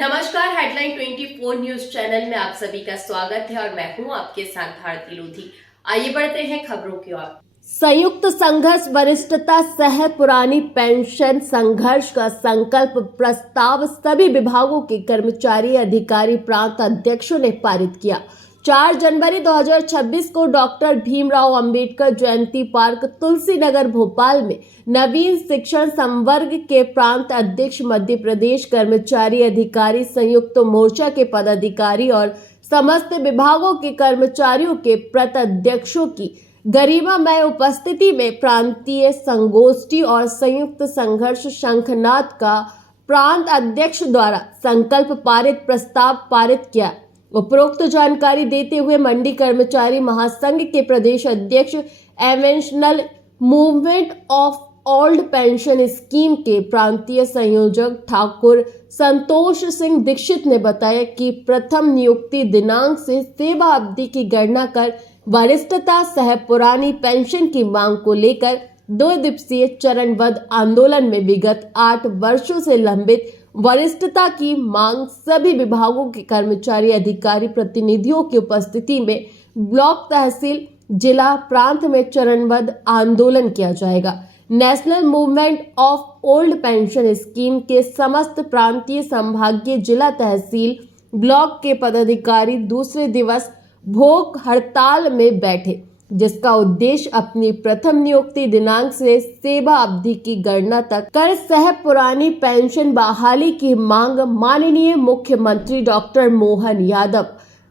नमस्कार, headline 24 news channel में आप सभी का स्वागत है और मैं हूं आपके साथ भारती लोधी। आइए बढ़ते हैं खबरों की ओर। संयुक्त संघर्ष वरिष्ठता सह पुरानी पेंशन संघर्ष का संकल्प प्रस्ताव सभी विभागों के कर्मचारी अधिकारी प्रांत अध्यक्षों ने पारित किया। 4 जनवरी 2026 को डॉक्टर भीमराव अंबेडकर जयंती पार्क तुलसी नगर भोपाल में नवीन शिक्षण संवर्ग के प्रांत अध्यक्ष, मध्य प्रदेश कर्मचारी अधिकारी संयुक्त मोर्चा के पदाधिकारी और समस्त विभागों के कर्मचारियों के प्रत्यक्षों की गरिमामय उपस्थिति में प्रांतीय संगोष्ठी और संयुक्त संघर्ष शंखनाद का प्रांत अध्यक्ष द्वारा संकल्प पारित प्रस्ताव पारित किया। उपरोक्त जानकारी देते हुए मंडी कर्मचारी महासंघ के प्रदेश अध्यक्ष एवेंशनल movement of old pension scheme के प्रांतीय संयोजक ठाकुर संतोष सिंह दीक्षित ने बताया कि प्रथम नियुक्ति दिनांक से सेवा अवधि की गणना कर वरिष्ठता सह पुरानी पेंशन की मांग को लेकर 2 दिवसीय चरणबद्ध आंदोलन में विगत 8 वर्षों से लंबित वरिष्ठता की मांग सभी विभागों के कर्मचारी अधिकारी प्रतिनिधियों की उपस्थिति में ब्लॉक, तहसील, जिला, प्रांत में चरणबद्ध आंदोलन किया जाएगा। National movement of old pension scheme के समस्त प्रांतीय, संभागीय, जिला, तहसील, ब्लॉक के पदाधिकारी दूसरे दिवस भूख हड़ताल में बैठे, जिसका उद्देश्य अपनी प्रथम नियुक्ति दिनांक से सेवा अवधि की गणना तक कर सह पुरानी पेंशन बहाली की मांग माननीय मुख्यमंत्री डॉक्टर मोहन यादव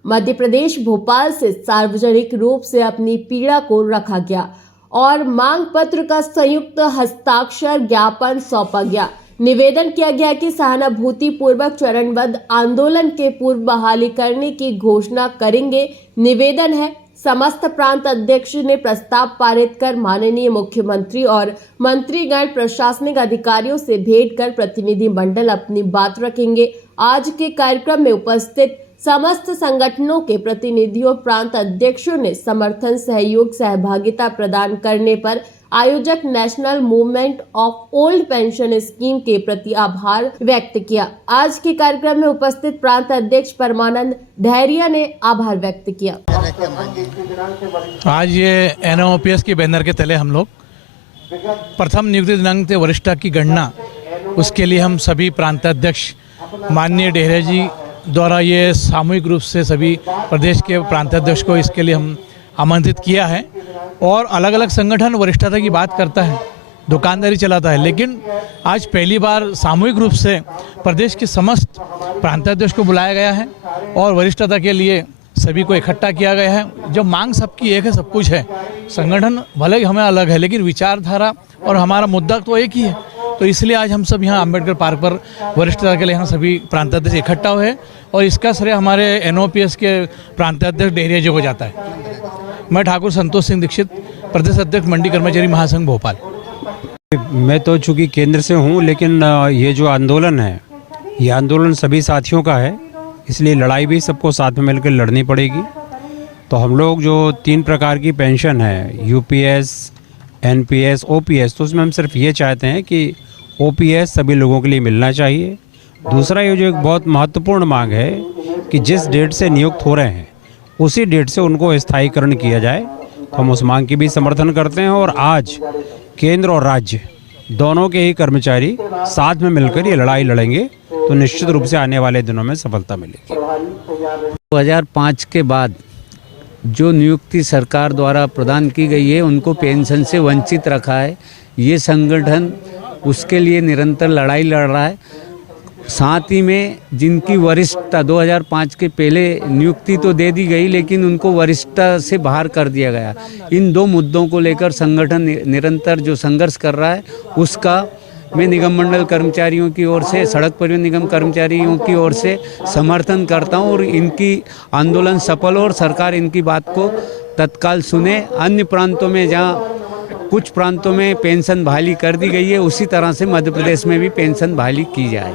मध्य प्रदेश भोपाल से सार्वजनिक रूप से अपनी पीड़ा को रखा गया और मांग पत्र का संयुक्त हस्ताक्षर ज्ञापन सौंपा गया। निवेदन किया गया कि सहानुभूति पूर्वक चरणबद्ध आंदोलन के पूर्व बहाली करने की घोषणा करेंगे। निवेदन है, समस्त प्रांत अध्यक्ष ने प्रस्ताव पारित कर माननीय मुख्यमंत्री और मंत्रीगण, प्रशासनिक अधिकारियों से भेंट कर प्रतिनिधि मंडल अपनी बात रखेंगे। आज के कार्यक्रम में उपस्थित समस्त संगठनों के प्रतिनिधियों, प्रांत अध्यक्षों ने समर्थन, सहयोग, सहभागिता प्रदान करने पर आयोजक national movement of old pension scheme के प्रति आभार व्यक्त किया। आज के कार्यक्रम में उपस्थित प्रांत अध्यक्ष परमानंद धैर्य ने आभार व्यक्त किया। आज ये NOPS के बैनर के तले हम लोग प्रथम नियुक्ति दिनांक से वरिष्ठता की गणना, उसके लिए हम सभी प्रांताध्यक्ष माननीय डेहरे जी द्वारा ये सामूहिक रूप से सभी प्रदेश के प्रांताध्यक्ष को इसके लिए हम आमंत्रित किया है। और अलग अलग संगठन वरिष्ठता की बात करता है, दुकानदारी चलाता है, लेकिन आज पहली बार सामूहिक रूप से प्रदेश के समस्त प्रांताध्यक्ष को बुलाया गया है और वरिष्ठता के लिए सभी को इकट्ठा किया गया है। जब मांग सबकी एक है, सब कुछ है, संगठन भले ही हमें अलग है, लेकिन विचारधारा और हमारा मुद्दा तो एक ही है। तो इसलिए आज हम सब यहाँ अम्बेडकर पार्क पर वरिष्ठता के लिए यहाँ सभी प्रांताध्यक्ष इकट्ठा हुए और इसका श्रेय हमारे NOPS के प्रांताध्यक्ष डेहरिया जी को जाता है। मैं ठाकुर संतोष सिंह दीक्षित, प्रदेश अध्यक्ष मंडी कर्मचारी महासंघ भोपाल। मैं तो चूँकि केंद्र से हूँ, लेकिन ये जो आंदोलन है, ये आंदोलन सभी साथियों का है, इसलिए लड़ाई भी सबको साथ में मिलकर लड़नी पड़ेगी। तो हम लोग जो 3 प्रकार की पेंशन है, UPS, NPS, OPS, तो उसमें हम सिर्फ ये चाहते हैं कि OPS सभी लोगों के लिए मिलना चाहिए। दूसरा, ये जो एक बहुत महत्वपूर्ण मांग है कि जिस डेट से नियुक्त हो रहे हैं उसी डेट से उनको स्थायीकरण किया जाए, तो हम उस मांग की भी समर्थन करते हैं। और आज केंद्र और राज्य दोनों के ही कर्मचारी साथ में मिलकर ये लड़ाई लड़ेंगे तो निश्चित रूप से आने वाले दिनों में सफलता मिलेगी। 2005 के बाद जो नियुक्ति सरकार द्वारा प्रदान की गई है, उनको पेंशन से वंचित रखा है। ये संगठन उसके लिए निरंतर लड़ाई लड़ रहा है। साथ ही में जिनकी वरिष्ठता 2005 के पहले नियुक्ति तो दे दी गई, लेकिन उनको वरिष्ठता से बाहर कर दिया गया। इन 2 मुद्दों को लेकर संगठन निरंतर जो संघर्ष कर रहा है, उसका मैं निगम मंडल कर्मचारियों की ओर से, सड़क परिवहन निगम कर्मचारियों की ओर से समर्थन करता हूं और इनकी आंदोलन सफल हो और सरकार इनकी बात को तत्काल सुने। अन्य प्रांतों में जहां कुछ प्रांतों में पेंशन बहाली कर दी गई है, उसी तरह से मध्य प्रदेश में भी पेंशन बहाली की जाए।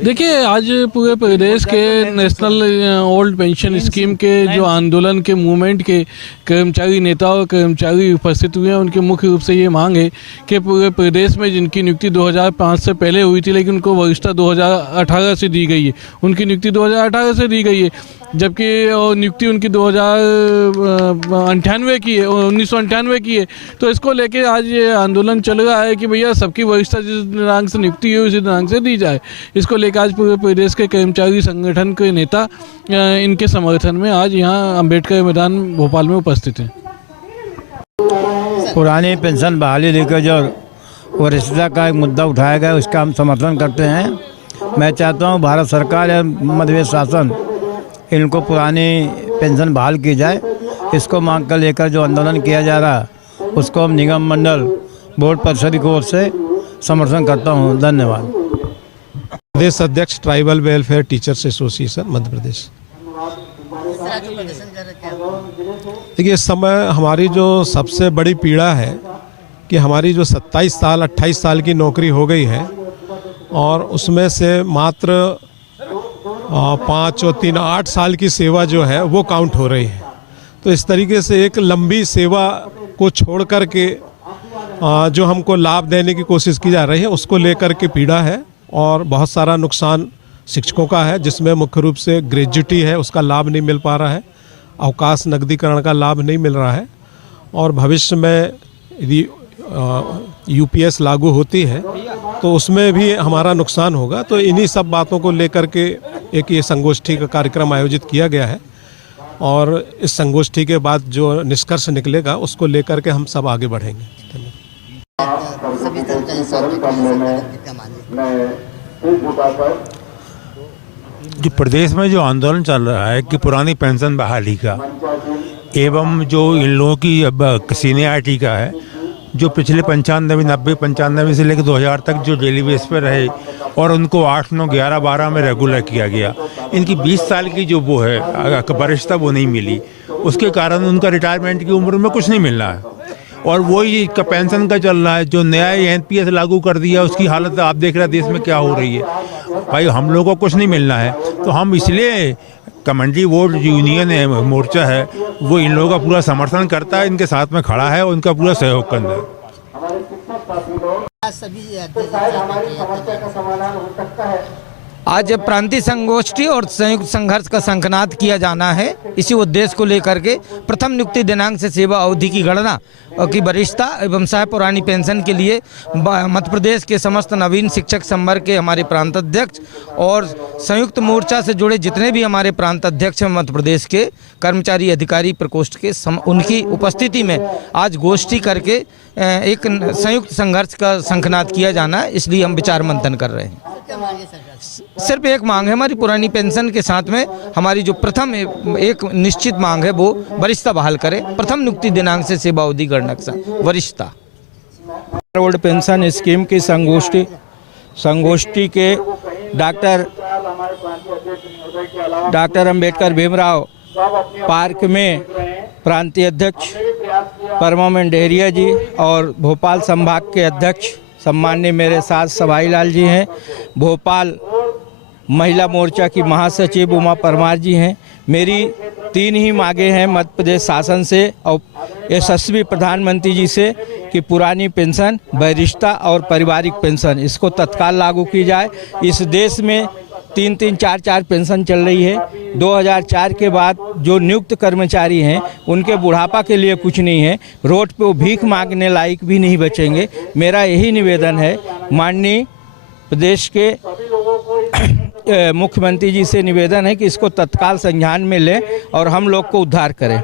देखिए, आज पूरे प्रदेश के नेशनल ओल्ड पेंशन स्कीम के जो आंदोलन के मूवमेंट के कर्मचारी नेता और कर्मचारी उपस्थित हुए हैं, उनकी मुख्य रूप से ये मांग है कि पूरे प्रदेश में जिनकी नियुक्ति 2005 से पहले हुई थी लेकिन उनको वरिष्ठता 2018 से दी गई है, उनकी नियुक्ति 2018 से दी गई है, जबकि नियुक्ति उनकी 1998 की है। तो इसको लेके आज ये आंदोलन चल रहा है कि भैया सबकी वरिष्ठता जिस दिनांक से नियुक्ति हुई उसी दिनांक से दी जाए। इसको लेकर आज पूरे प्रदेश के कर्मचारी संगठन के नेता इनके समर्थन में आज यहाँ अंबेडकर मैदान भोपाल में उपस्थित हैं। पुरानी पेंशन बहाली लेकर जो वरिष्ठता का एक मुद्दा उठाया गया उसका हम समर्थन करते हैं। मैं चाहता हूँ भारत सरकार या मध्य प्रदेश शासन इनको पुरानी पेंशन बहाल की जाए। इसको मांग कर लेकर जो आंदोलन किया जा रहा उसको हम निगम मंडल बोर्ड परिषद की ओर से समर्थन करता हूँ। धन्यवाद। प्रदेश अध्यक्ष tribal welfare teachers association Madhya Pradesh. देखिए, इस समय हमारी जो सबसे बड़ी पीड़ा है कि हमारी जो 27 साल 28 साल की नौकरी हो गई है और उसमें से मात्र 5 और 3 8 साल की सेवा जो है वो काउंट हो रही है। तो इस तरीके से एक लंबी सेवा को छोड़ कर के जो हमको लाभ देने की कोशिश की जा रही है उसको लेकर के पीड़ा है और बहुत सारा नुकसान शिक्षकों का है, जिसमें मुख्य रूप से ग्रेजुटी है उसका लाभ नहीं मिल पा रहा है, अवकाश नकदीकरण का लाभ नहीं मिल रहा है और भविष्य में यदि यूपीएस लागू होती है तो उसमें भी हमारा नुकसान होगा। तो इन्हीं सब बातों को लेकर के एक ये संगोष्ठी का कार्यक्रम आयोजित किया गया है और इस संगोष्ठी के बाद जो निष्कर्ष निकलेगा उसको लेकर के हम सब आगे बढ़ेंगे। जो प्रदेश में जो आंदोलन चल रहा है कि पुरानी पेंशन बहाली का एवं जो इन लोगों की अब सीनियरिटी का है, जो पिछले 95 से लेकर 2000 तक जो डेली बेस पे रहे और उनको 8, 9, 11, 12 में रेगुलर किया गया, इनकी 20 साल की जो वो है वरिष्ठता वो नहीं मिली, उसके कारण उनका रिटायरमेंट की उम्र में कुछ नहीं मिल रहा है और वही का पेंशन का चल रहा है। जो नया एनपीएस लागू कर दिया उसकी हालत आप देख रहे हैं देश में क्या हो रही है। भाई हम लोगों को कुछ नहीं मिलना है, तो हम इसलिए कमेंट्री वोट यूनियन है, मोर्चा है, वो इन लोगों का पूरा समर्थन करता है, इनके साथ में खड़ा है और उनका पूरा सहयोग करना है। आज प्रांतीय संगोष्ठी और संयुक्त संघर्ष का शंखनाद किया जाना है। इसी उद्देश्य को लेकर के प्रथम नियुक्ति दिनांक से सेवा अवधि की गणना की वरिष्ठता एवं सह पुरानी पेंशन के लिए मध्य प्रदेश के समस्त नवीन शिक्षक संवर्ग के हमारे प्रांत अध्यक्ष और संयुक्त मोर्चा से जुड़े जितने भी हमारे प्रांत अध्यक्ष हैं मध्य प्रदेश के कर्मचारी अधिकारी प्रकोष्ठ के उनकी उपस्थिति में आज गोष्ठी करके एक संयुक्त संघर्ष का शंखनाद किया जाना है। इसलिए हम विचार मंथन कर रहे हैं। सिर्फ एक मांग है हमारी पुरानी पेंशन के साथ में हमारी जो प्रथम एक निश्चित मांग है वो वरिष्ठता बहाल करें। प्रथम नियुक्ति दिनांक से सेवा अवधि गणना वरिष्ठता। ओल्ड पेंशन स्कीम की संगोष्ठी के डॉक्टर अंबेडकर भीमराव पार्क में प्रांतीय अध्यक्ष परमामेंट डेहरिया जी और भोपाल संभाग के अध्यक्ष सम्माननीय मेरे साथ सभाई लाल जी हैं, भोपाल महिला मोर्चा की महासचिव उमा परमार जी हैं। मेरी 3 ही मांगे हैं मध्य प्रदेश शासन से और यशस्वी प्रधानमंत्री जी से कि पुरानी पेंशन, वरिष्ठता और पारिवारिक पेंशन इसको तत्काल लागू की जाए। इस देश में 3-3, 4-4 पेंशन चल रही है। 2004 के बाद जो नियुक्त कर्मचारी हैं उनके बुढ़ापा के लिए कुछ नहीं है, रोड पे वो भीख मांगने लायक भी नहीं बचेंगे। मेरा यही निवेदन है, माननीय प्रदेश के मुख्यमंत्री जी से निवेदन है कि इसको तत्काल संज्ञान में लें और हम लोग को उद्धार करें।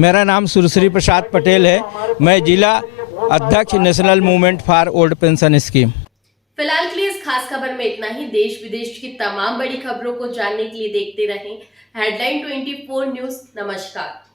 मेरा नाम सुरश्री प्रसाद पटेल है, मैं जिला अध्यक्ष national movement for old pension scheme. फिलहाल के लिए इस खास खबर में इतना ही। देश विदेश की तमाम बड़ी खबरों को जानने के लिए देखते रहें हेडलाइन 24 न्यूज। नमस्कार।